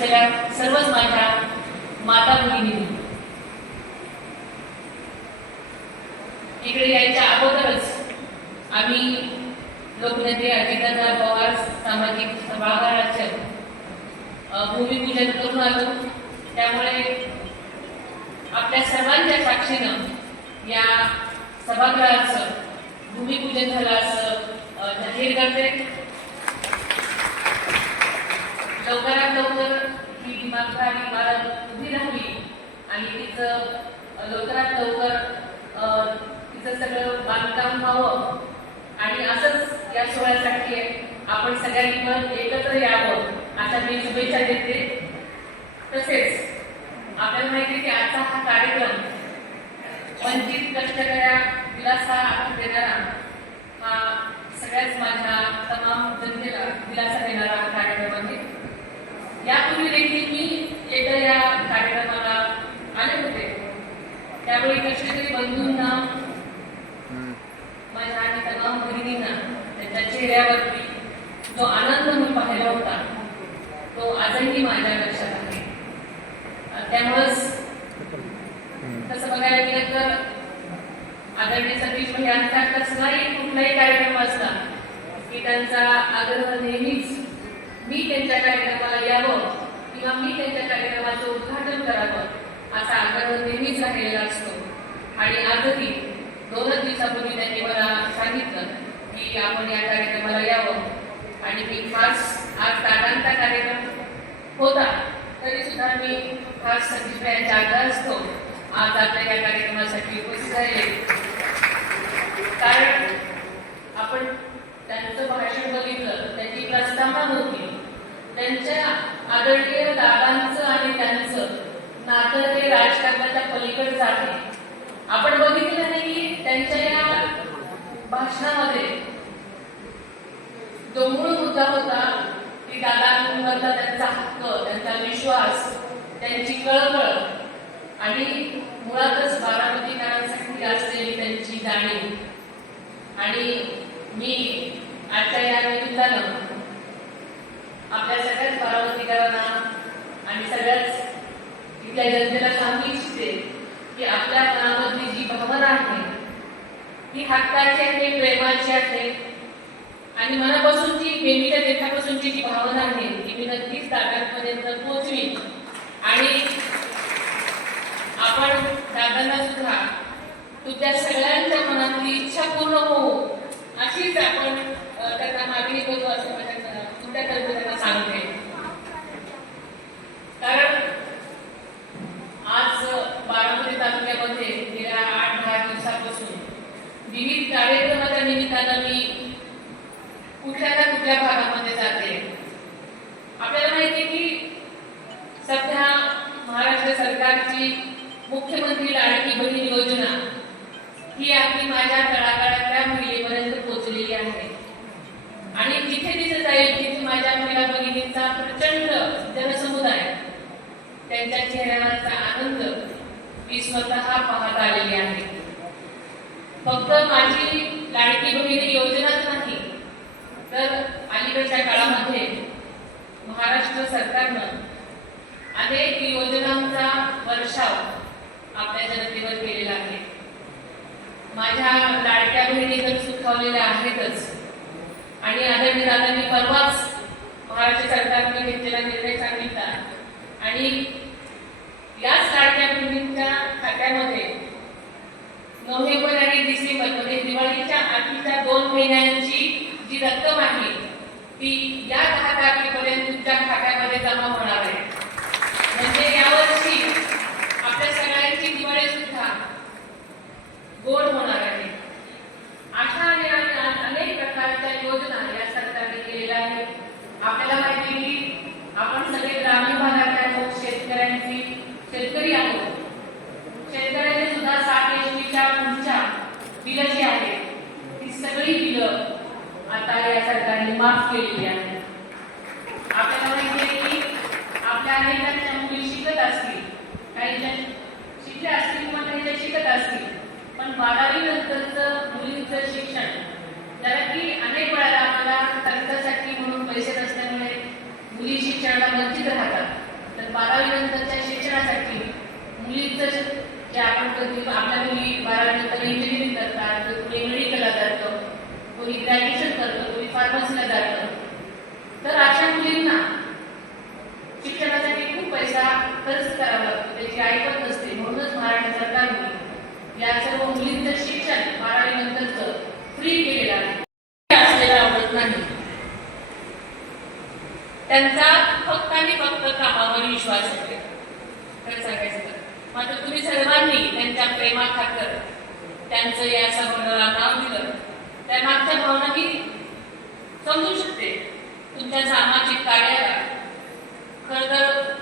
असलेल्या सर्वच माझ्या माता भगिनी इकडे यायच्या अगोदरच आम्ही लोकनेते अजितदादा पवार सामाजिक सभागाराचे भूमिपूजन करून आलो. त्यामुळे आपल्या सर्वांच्या साक्षीनं या सभागृहाचं भूमिपूजन झालं असं जाहीर करते. लवकरात लवकर ही इमारत उभी राहिली आणि तिचं लवकरात लवकर तिचं सगळं बांधकाम व्हावं. आणि असंच या सोहळ्यासाठी आपण सगळ्यांनी पण एकत्र यावं अशा मी शुभेच्छा देते. तसेच आपल्याला माहिती की आजचा हा कार्यक्रम वंचित कष्टकऱ्या दिलासा देणारा हा सगळ्याच माझ्या तमाम जनतेला दिलासा देणारा हा कार्यक्रम आहे यापूर्वी देखील मी एकदा या कार्यक्रमाला आले होते त्यावेळी कष्टकरी बंधूंना माझ्या आणि तमाम भगिनींना त्यांच्या चेहऱ्यावरती जो आनंद मी पाहिला होता तो आजही माझ्या लक्षात आहे. त्यामुळंच तसं बघायला गेलं तर आदरणीय सतीश भाई यांचा कसलाही कुठलाही कार्यक्रम असला की त्यांचा आग्रह नेहमीच मी त्यांच्या कार्यक्रमाला यावं किंवा मी त्यांच्या कार्यक्रमाचं उद्घाटन करावं असा आग्रह नेहमी झालेला असतो. आणि आजही दोनच दिवसापूर्वी त्यांनी मला सांगितलं की आपण या कार्यक्रमाला यावं. आणि मी खास आज दादांचा कार्यक्रम होता. तरी सुद्धा मी खास सतीश यांच्या आग्रह असतो. आज आपल्या या कार्यक्रमासाठी उपस्थित झाले कारण आपण त्यांचं भाषण बघितलं त्यांची प्रस्तावना होती त्यांच्या आदरणीय दादांचं आणि त्यांचं नातं राजकारणाच्या पलीकडे आहे. आपण बघितलं नाही की त्यांच्या या भाषणामध्ये जो मूळ मुद्दा होता की दादांवरचा त्यांचा हक्क त्यांचा विश्वास त्यांची कळकळ आणि मुळातच बारामतीकरांसाठी असलेली त्यांची जाणीव आणि मी आजच्या या निमित्तानं आपल्या सगळ्याच बारामतीकरांना आणि सगळ्याच त्या जनतेला सांगू इच्छिते की आपल्या मनामधली जी भावना आहे ती हक्काची आहे प्रेमाची आहे. आणि मनापासूनची प्रेमीच्या देठापासूनची जी भावना आहे ती मी नक्कीच दादांपर्यंत पोहोचवी आणि आपण दादांना सुद्धा तुझ्या सगळ्यांच्या मनातली इच्छा पूर्ण होऊ अशीच आपण त्यांना मागणी करू असं माझ्या तुमच्या तर्फे सांगते. कार्यक्रमाच्या निमित्तानं मी कुठल्या ना कुठल्या भागामध्ये जाते. आपल्याला माहिती आहे की सध्या महाराष्ट्र सरकारची मुख्यमंत्री लाडकी बहीण योजना ही आपली माझ्या तळागाळातल्या महिलेपर्यंत पोहोचलेली आहे. आणि जिथे तिथे जाईल तिथे माझ्या महिला भगिनींचा प्रचंड जनसमुदाय त्यांच्या चेहऱ्यावरचा आनंद मी स्वतः पाहत आलेली आहे. फक्त माझी लाडकी बहिणी योजनाच नाही तर अलीकडच्या काळामध्ये महाराष्ट्र सरकारनं अनेक योजनांचा वर्षाव आपल्या जनतेवर केलेला आहे. माझ्या लाडक्या बहिणी तर सुखावलेल्या आहेतच. आणि आदरणीय दादांनी परवाच महाराष्ट्र सरकारने घेतलेला निर्णय सांगितला. आणि याच लाडक्या बहिणींच्या खात्यामध्ये नोव्हेंबर आणि डिसेंबर म्हणजे दिवाळीच्या आधीच्या दोन महिन्यांची जी रक्कम आहे ती या दहा तारखेपर्यंत तुमच्या खात्यामध्ये जमा होणार आहे. म्हणजे यावर्षी आपल्या सगळ्यांची दिवाळी सुद्धा गोड होणार आहे. अशा आणि अनेक प्रकारच्या योजना या सरकारने केलेल्या आहेत. आपल्याला माहिती की आपण सगळे ग्रामीण भागात आहोत शेतकऱ्यांची शेतकरी आहोत शेतकऱ्यांनी सुद्धा साठ एसटीच्या पुढच्या बिलं जी आहेत ती सगळी बिलं आता या सरकारने माफ केलेली आहे. आपल्याला माहिती आहे की आपल्या अनेकांच्या मुली शिकत असतील काही ज्या शिकल्या असतील किंवा काहीच्या शिकत असतील पण बारावी नंतरचं मुलींचं शिक्षण त्याला की अनेक वेळेला आम्हाला खर्चासाठी म्हणून पैसे नसल्यामुळे मुली शिक्षणाला वंचित राहतात. तर बारावी नंतरच्या शिक्षणासाठी मुलींचं जे- जे आपण कधी आपल्या मुली बारावी नंतर इंजिनिअरिंग करतात कोणी मेडिकलला जातं कोणी ग्रॅज्युएशन करतं फार्मसीला जातं तर अशा मुलींना शिक्षणासाठी खूप पैसा खर्च करावा लागतो. त्याची ऐकत नसते म्हणूनच महाराष्ट्र सरकारने या सर्व मुलींचं शिक्षण बारावी नंतरचं फ्री केलेलं आहे. असलेला आवडत नाही. त्यांचा फक्त आणि फक्त कामावर विश्वास आहे खरं सांगायचं मात्र तुम्ही सर्वांनी त्यांच्या प्रेमाखातर त्यांचं या सभागृहाला नाव दिलं त्या मागच्या भावना मी समजू शकते तुमच्या सामाजिक कार्याला खरं तर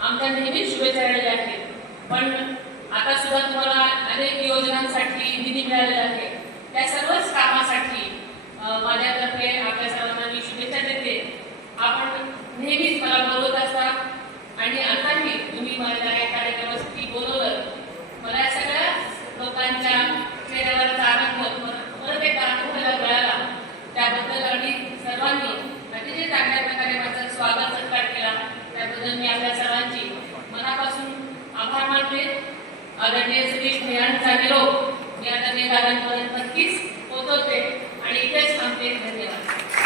आमच्या नेहमीच शुभेच्छा राहिलेल्या आहेत पण आता सुद्धा तुम्हाला अनेक निधी मिळालेला आहे. त्या सर्वच कामासाठी माझ्यातर्फे आपल्या सर्वांना मी शुभेच्छा देते. आपण नेहमीच मला बोलवत असता आणि आताही तुम्ही मला या कार्यक्रमासाठी बोलवलं. मला या सगळ्या लोकांच्या चेहऱ्यावरचा आनंद परत एक अनुभवायला मिळाला त्याबद्दल आणि सर्वांनी अतिशय चांगल्या प्रकारे माझं स्वागत सत्कार केला. त्याबद्दल मी आपल्या सर्वांची मनापासून आभार मानते. आदरणीय सतीश भैयांचा निरोप मी आता निराधांपर्यंत नक्कीच पोहोचवते.